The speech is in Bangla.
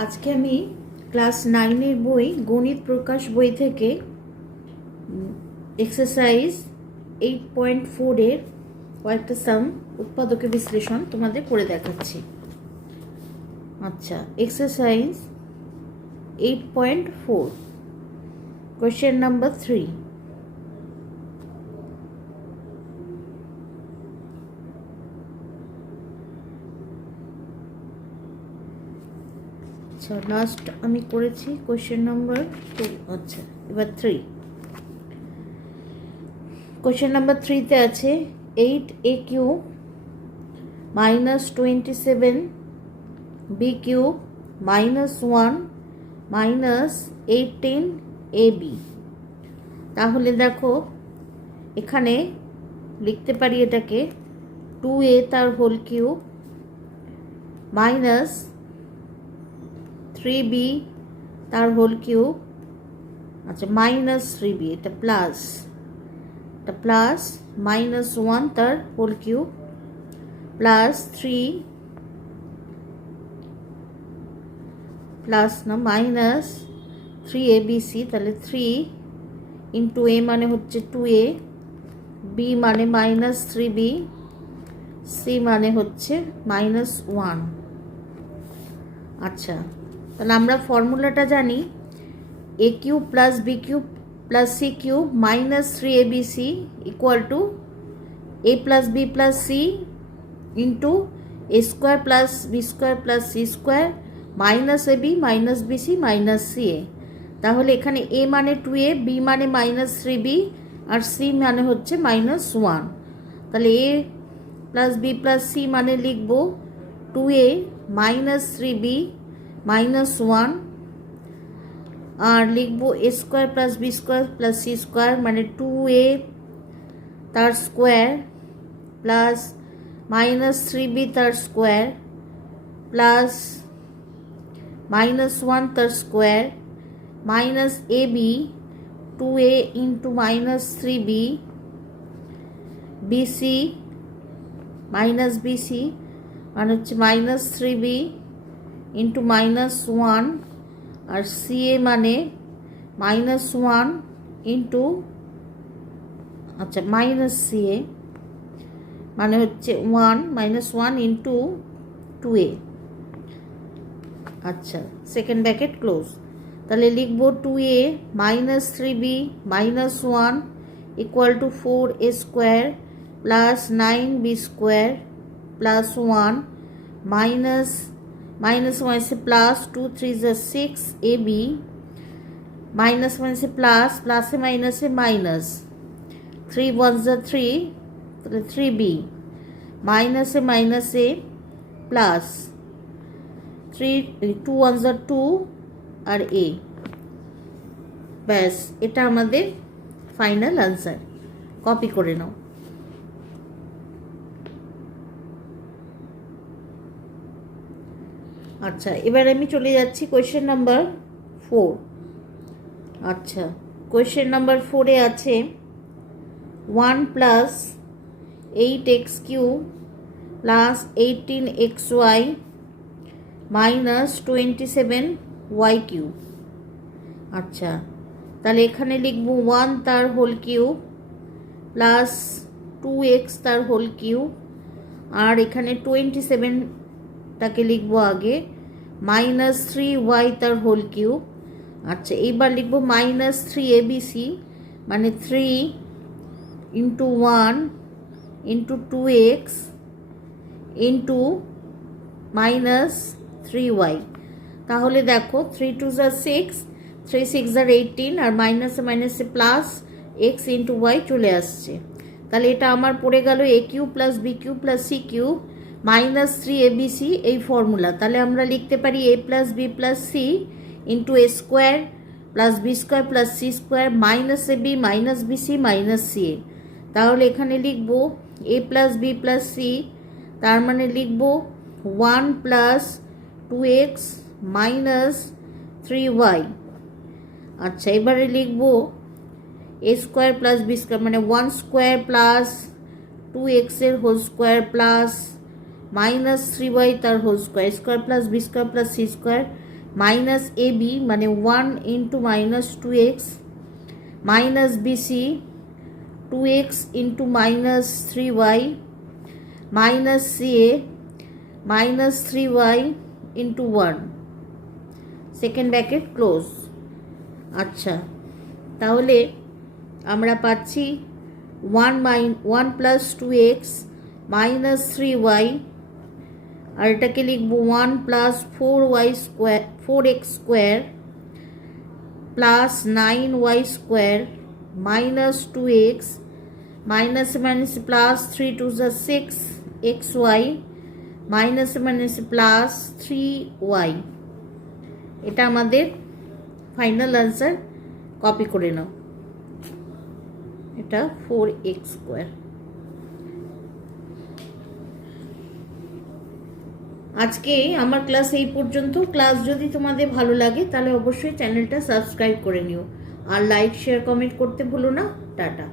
আজকে আমি ক্লাস 9-এর বই গণিত প্রকাশ বই থেকে এক্সারসাইজ 8.4-এর কয়েকটা সাম উৎপাদকের বিশ্লেষণ তোমাদের করে দেখাচ্ছি। আচ্ছা, এক্সারসাইজ 8.4, কোয়েশ্চেন নাম্বার 3। আচ্ছা, লাস্ট আমি করেছি কোয়েশ্চেন নাম্বার 2। আচ্ছা, এবার 3। কোয়েশ্চেন নাম্বার 3-তে আছে 8a cube minus 27b cube minus 1 minus 18ab। তাহলে দেখো এখানে লিখতে পারি এটাকে 2a তার হোল কিউব মাইনাস 3b তার হোল কিউব, আচ্ছা মাইনাস 3b, এটা প্লাস মাইনাস 1 তার হোল কিউব প্লাস 3 প্লাস না মাইনাস 3abc, তাহলে 3 ইন্টু a মানে হচ্ছে 2a, b মানে মাইনাস 3b, c মানে হচ্ছে মাইনাস 1। আচ্ছা, তাহলে আমরা ফর্মুলাটা জানি a cube plus b cube plus c cube minus 3abc equal to a plus b plus c into a square plus b square plus c square minus ab minus bc minus ca। তাহলে এখানে a মানে 2a, b মানে মাইনাস 3b আর c মানে হচ্ছে মাইনাস 1। তাহলে a plus b plus c মানে লিখব 2a মাইনাস 3b মাইনাস 1 আর লিখবো a square plus b square plus c square মানে 2a তার স্কোয়ার প্লাস মাইনাস 3b তার স্কোয়ার প্লাস মাইনাস 1 তার square minus ab 2a into minus 3b bc minus bc মানে হচ্ছে মাইনাস 3b ইন্টু মাইনাস 1 আর CA মানে মাইনাস 1 ইন্টু আচ্ছা মাইনাস CA মানে হচ্ছে 1 মাইনাস 1 ইন্টু 2a। আচ্ছা, সেকেন্ড ব্র্যাকেট ক্লোজ। তাহলে লিখব 2a minus 3b minus 1 equal to 4a square plus 9b square plus 1 minus minus 1 से प्लस 2 3 से 6 ab माइनस 1 से प्लस प्लस से माइनस 3 1 से 3 तो 3b माइनस से प्लस 3 2 1 से 2 और a। बस এটা আমাদের ফাইনাল आंसर। কপি করে নাও। আচ্ছা, এবার আমি চলে যাচ্ছি কোয়েশ্চেন নাম্বার 4। আচ্ছা, কোয়েশ্চেন নাম্বার 4-এ আছে 1 plus 8x cube plus 18xy minus 27y cube. আচ্ছা, তাহলে এখানে লিখব 1 তার হোল কিউব প্লাস 2x তার হোল কিউব আর এখানে 27টাকে লিখবো আগে মাইনাস 3y তার হোল কিউব। আচ্ছা, এইবার লিখবো মাইনাস 3abc মানে 3 into 1 into 2x into minus 3y। তাহলে দেখো 3 2 যা 6, 3 6 যা 18 আর মাইনাসে প্লাস x ইন্টু y চলে আসছে। তাহলে এটা আমার পড়ে গেল a cube plus b cube plus c cube minus 3abc এই ফর্মুলা। তাহলে আমরা লিখতে পারি a plus b plus c into a square plus b square plus c square minus ab minus bc minus ca। তাহলে এখানে লিখব a plus b plus c, তার মানে লিখব 1 প্লাস 2x মাইনাস 3y। আচ্ছা, এবারে লিখব a square plus b square মানে 1 স্কোয়ার প্লাস 2x এর whole square plus minus 3y तार whole square square plus B square plus C square minus A B মানে 1 into minus 2x minus BC 2x into minus 3y minus CA minus 3y into 1 second bracket close. আচ্ছা, তাহলে আমরা পাচ্ছি 1 প্লাস 2x মাইনাস 3y, আর এটাকে লিখবো 1 plus 4x square plus 9y square minus 2x minus minus plus 3 two 6xy minus minus plus 3y। এটা আমাদের ফাইনাল আনসার। কপি করে নাও, এটা 4x স্কোয়ার। আজকে আমার ক্লাস এই পর্যন্ত। ক্লাস যদি তোমাদের ভালো লাগে তাহলে অবশ্যই চ্যানেলটা সাবস্ক্রাইব করে নিও, আর লাইক শেয়ার কমেন্ট করতে ভুলো না। টাটা।